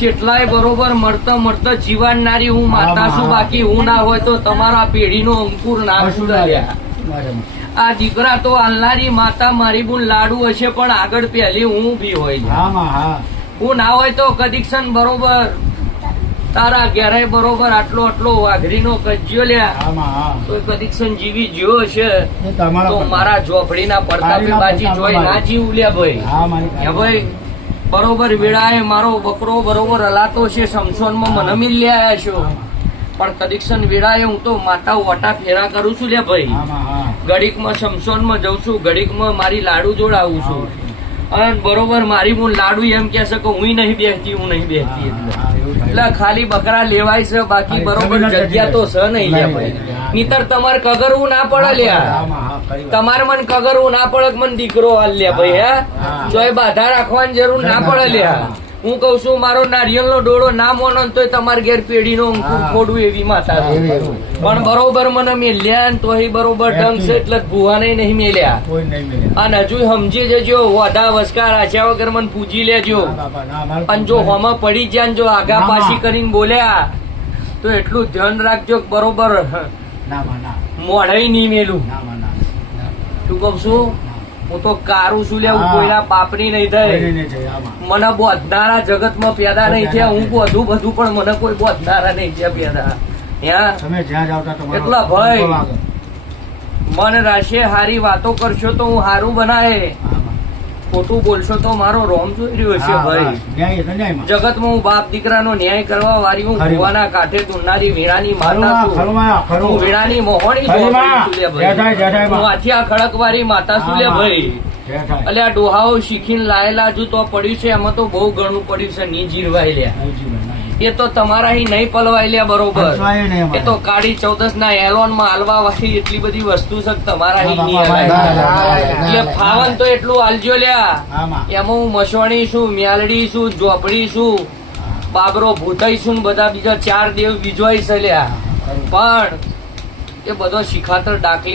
જેટલાય બરોબર મળતા જીવાડનારી હું માતા છું, બાકી હું ના હોય તો તમારા પેઢીનો અંકુર ના સુધાર્યા. આ દીકરા તો હાલનારી માતા મારી બુન લાડુ હશે, પણ આગળ પહેલી હું બી હોય. હું ના હોય તો કદીક્ષણ બરોબર તારા ઘેરે બરોબર આટલો વાઘરીનો કજ્યો લ્યા તો કદીક્ષણ જીવી જ્યો હશે તો મારા ઝોપડીના પડતા બાજી જોઈ ના જીવ લ્યા ભાઈ. બરોબર વેળાએ મારો બકરો બરોબર હલાતો છે, સમસોનમાં મને મિલ્યા છો, પણ કદીક્ષણ વેળાએ હું તો માતા ઓટા ફેરા કરું છું લે ભાઈ. ઘડીકમાં સમસોનમાં જઉં છું, ઘડીકમાં મારી લાડુ જોડાવું છું, અને બરોબર મારી હું લાડુ એમ કે છે કે હું નહીં બેસતી એટલે ખાલી બકરા લેવાય છે, બાકી બરોબર જગ્યા તો છે નહીં લે ભાઈ. નીતર તમારે કગરવું ના પડે લ્યા, તમારે મને કગરવું ના પડે મને દીકરો હાલ લે ભાઈ. હે જોઈ બાધા રાખવાની જરૂર ના પડે લ્યા. હું કઉ છું મારો નારિયેલ નો ડોળો ના મોનો તો તમારે ઘેર પેઢી નો અંકુર ખોડવું એવી માતા છે, પણ બરોબર મને મેલ્યા તો બરોબર ઢંગ છે એટલે ભુવા નહીં મેલ્યા. અને હજુ સમજી જજો, વાઢા વસકા રાખ્યા વગર મને પૂજી લેજો. અને જો હોમાં પડી જાય જો આગા પાછી કરીને બોલ્યા તો એટલું ધ્યાન રાખજો બરોબર મોઢાઈ નહીં મેલું. શું કઉ છું હું તો કારું છું લે, હું કોઈના બાપની નહીં થઈ. મને બોધનારા જગતમાં પેદા નહીં થયા, હું બધું પણ મને કોઈ બોધનારા નહીં થયા પેદા. એટલા ભાઈ મન રાશે હારી વાતો કરશો તો હું હારું બનાવે, ખોટું બોલશો તો મારો રોમ જોઈ રહ્યો છે ભાઈ. જગતમાં હું બાપ દીકરાનો ન્યાય કરવા વાળી હું ભુવાના કાંઠે દુનનારી વીણાની માતા છું, હું વીણાની મોહણી છું ભાઈ. હું આથી ખડક વાળી માતા છું લે ભાઈ. એટલે આ ડોહાઓ શીખીને લાયેલા હજુ તો પડ્યું છે, એમાં તો બહુ ઘણું પડ્યું છે, ની જીરવાઈ લ્યા. એ તો તમારા અહીં નહીં પલવાઈ લ્યા બરોબર. એ તો કાળી ચૌદસ ના એલોન માં હાલવા વાળી એટલી બધી વસ્તુ છે તમારા અહીં નહીં હલાય. એટલે ફાવન તો એટલું હાલજો લ્યા. એમાં હું મસવાણી છું, મ્યાલડી છું, ઝોપડી છું, બાબરો ભૂતાઈ છું, બધા બીજા 4 દેવ બીજોય છે લ્યા. પણ એ બધો શિખાતર દાખલી